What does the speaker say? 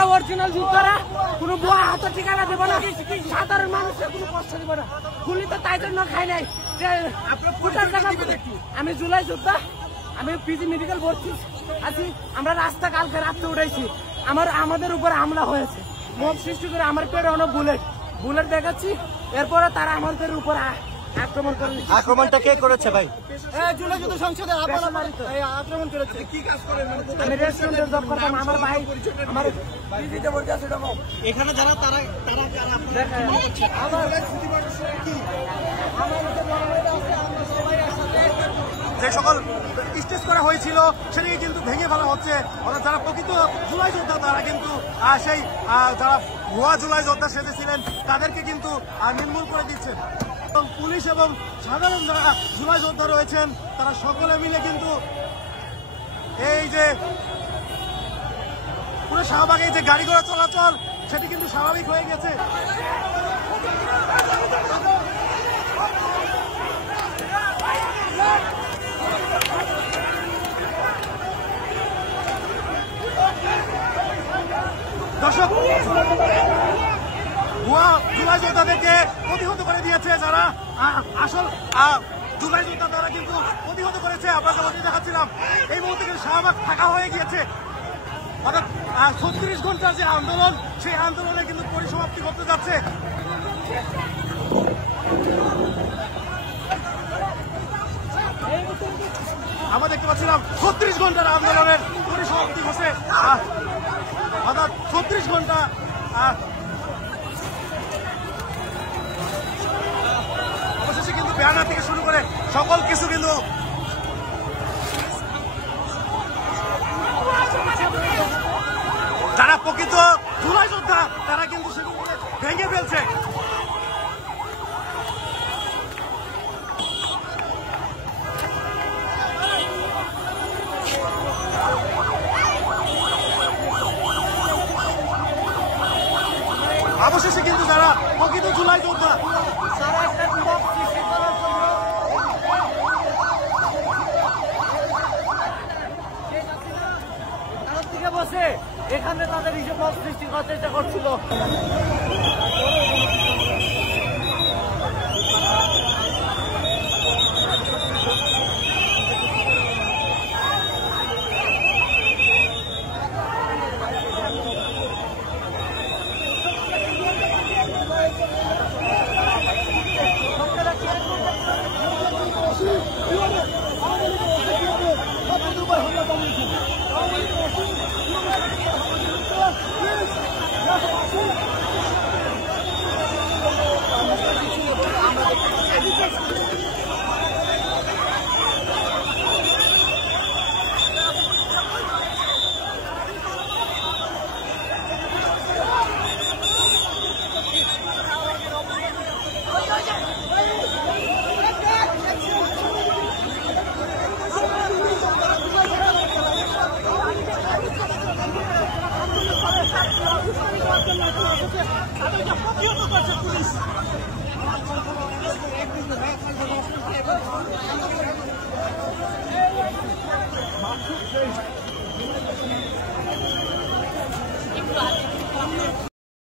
আমরা অরিজিনাল যোদ্ধারা কোনো ভুয়া হাতে ঠিকানা দেবো না, সাধারণ মানুষের কোনো কষ্ট দেবো না। গুলি তো তাই জন্য খাই নাই। আমি জুলাই যোদ্ধা, আমি পিজি মেডিকেল ভর্তি আছি। আমরা রাস্তা কালকে রাত্রে উঠাইছি, আমাদের উপর হামলা হয়েছে, মব সৃষ্টি করে আমার পেটে অনেক বুলেট দেখাচ্ছি। এরপরে তারা আমাদের উপর আক্রমণ করে। আক্রমণটা কে করেছে ভাই? জুলাই যুদ্ধ সংসদে আক্রমণ করেছে। কি কাজ করেন? আমি রেস্টুরেন্টে জব করতাম। আমার ভাই আমার পিজিতে ভর্তি আছে। এখানে যারা তারা যে সকল স্টেজ করা হয়েছিল সেটাকে কিন্তু ভেঙে ফেলা হচ্ছে। অর্থাৎ যারা প্রকৃত জুলাই যোদ্ধা তারা কিন্তু সেই যারা ভুয়া জুলাই যোদ্ধা সেজেছিলেন তাদেরকে কিন্তু নির্মূল করে দিচ্ছেন। এবং পুলিশ এবং সাধারণ যারা জুলাই যোদ্ধা রয়েছেন তারা সকলে মিলে কিন্তু এই যে পুরো শাহবাগে যে গাড়ি ঘোড়া চলাচল সেটি কিন্তু স্বাভাবিক হয়ে গেছে। দর্শক, ভুয়া জুলাই যোদ্ধাদেরকে প্রতিহত করে দিয়েছে যারা আসল জুলাই যোদ্ধা তারা কিন্তু প্রতিহত করেছে। আমরা যেমনটি দেখাচ্ছিলাম এই মুহূর্তে কিন্তু শাহবাগ ফাঁকা হয়ে গিয়েছে। অর্থাৎ 36 ঘন্টার যে আন্দোলন সেই আন্দোলনে কিন্তু পরিসমাপ্তি করতে যাচ্ছে। আমরা দেখতে পাচ্ছিলাম 36 ঘন্টার আন্দোলনের পরিসমাপ্তি হচ্ছে। অর্থাৎ 36 ঘন্টা অবশেষে কিন্তু ব্যানার থেকে শুরু করে সকল কিছু কিন্তু যারা প্রকৃত জুলাই যোদ্ধা তারা কিন্তু সেগুলো ভেঙে ফেলছে। অবশেষে কিন্তু যারা প্রকৃত জুলাই যোদ্ধা বসে এখানে তাদের হিসেব সৃষ্টি করার চেষ্টা করছিল। পুলিশ